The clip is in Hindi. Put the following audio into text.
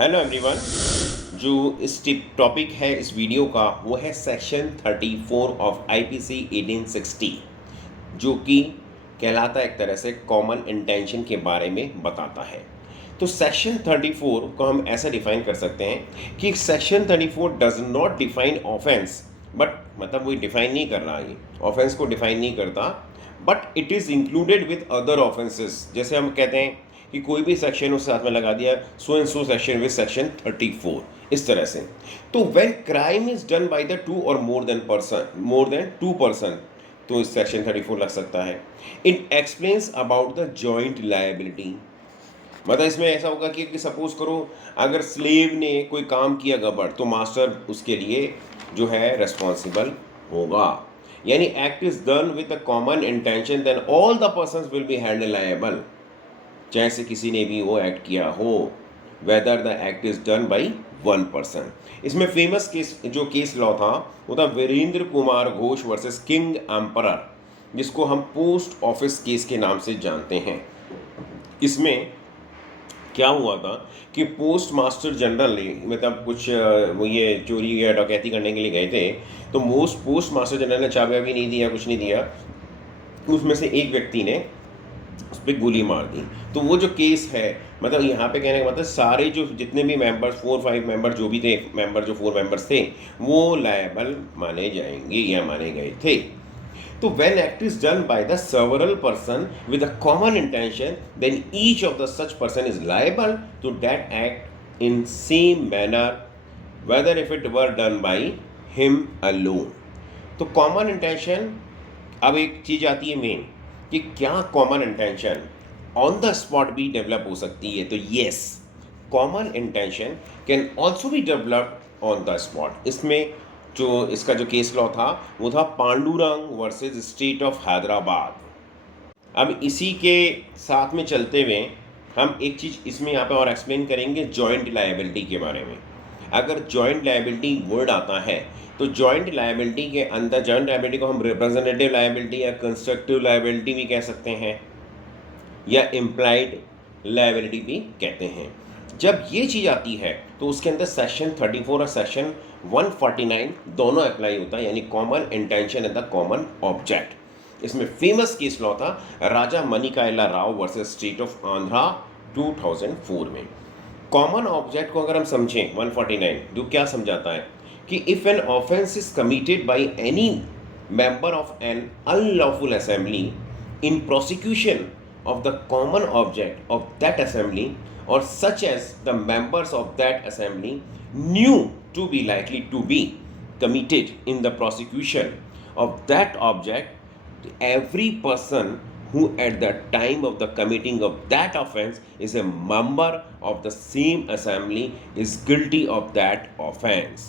Hello everyone. जो इस टॉपिक है इस वीडियो का वो है सेक्शन 34 ऑफ आईपीसी 1860, जो कि कहलाता है एक तरह से कॉमन इंटेंशन के बारे में बताता है। तो सेक्शन 34 को हम ऐसा डिफाइन कर सकते हैं कि section 34 does not define offence, but मतलब वो डिफाइन नहीं कर रहा, ये ऑफेंस को डिफाइन नहीं करता, but it is included with other offences. जैसे हम कहते हैं कि कोई भी सेक्शन उस साथ में लगा दिया, so and so section with section 34, इस तरह से। तो when crime is done by the two और मोर देन टू पर्सन, तो इस सेक्शन 34 लग सकता है। It explains about the joint liability. मतलब इसमें ऐसा होगा कि सपोज करो अगर स्लेव ने कोई काम किया गड़बड़, तो मास्टर उसके लिए जो है रेस्पॉन्सिबल होगा। यानी act is done with a common intention, then all the persons will be held liable, चाहे से किसी ने भी वो एक्ट किया हो, whether the act is done by one person. इसमें फेमस केस जो केस लॉ था वो था Virendra Kumar Ghosh versus King Emperor, जिसको हम पोस्ट ऑफिस केस के नाम से जानते हैं। इसमें क्या हुआ था कि पोस्ट मास्टर जनरल ने मतलब कुछ वो ये चोरी या डकैती करने के लिए गए थे, तो पोस्ट मास्टर जनरल ने चाबी भी नहीं दिया, कुछ नहीं दिया। उसमें से एक व्यक्ति ने उस पर गोली मार दी। तो वो जो केस है, मतलब यहाँ पे कहने का मतलब सारे जो जितने भी मेंबर्स 4-5 मेंबर जो भी थे, मेंबर जो 4 मेंबर्स थे, वो लायबल माने जाएंगे या माने गए थे। तो when act is done by the several person with a common intention, then each of the such person is liable to that act in same manner, whether if it were done by him alone. तो कॉमन इंटेंशन, अब एक चीज आती है मेन कि क्या common intention on the spot भी डेवलप हो सकती है। तो yes, common intention can also be developed on the spot. इसमें जो इसका जो केस लॉ था वो था Pandurang versus state of Hyderabad. अब इसी के साथ में चलते हुए हम एक चीज़ इसमें यहाँ पे और एक्सप्लेन करेंगे जॉइंट लायबिलिटी के बारे में। अगर जॉइंट लायबिलिटी वर्ड आता है तो जॉइंट लायबिलिटी के अंदर जॉइंट लायबिलिटी को हम रिप्रेजेंटेटिव लायबिलिटी या कंस्ट्रक्टिव लायबिलिटी भी कह सकते हैं या इम्प्लाइड लायबिलिटी भी कहते हैं। जब ये चीज़ आती है तो उसके अंदर सेक्शन 34 और सेक्शन 149 दोनों अप्लाई होता है, यानी common intention and the common object. इसमें फेमस केस लॉ था Raja Manikyala Rao versus state of Andhra 2004 में। कॉमन ऑब्जेक्ट को अगर हम समझें 149 जो क्या समझाता है कि if an offence is committed by any member of an unlawful assembly in prosecution of the common object of that assembly, or such as the members of that assembly knew to be likely to be committed in the prosecution of that object, every person who at the time of the committing of that offense is a member of the same assembly is guilty of that offense.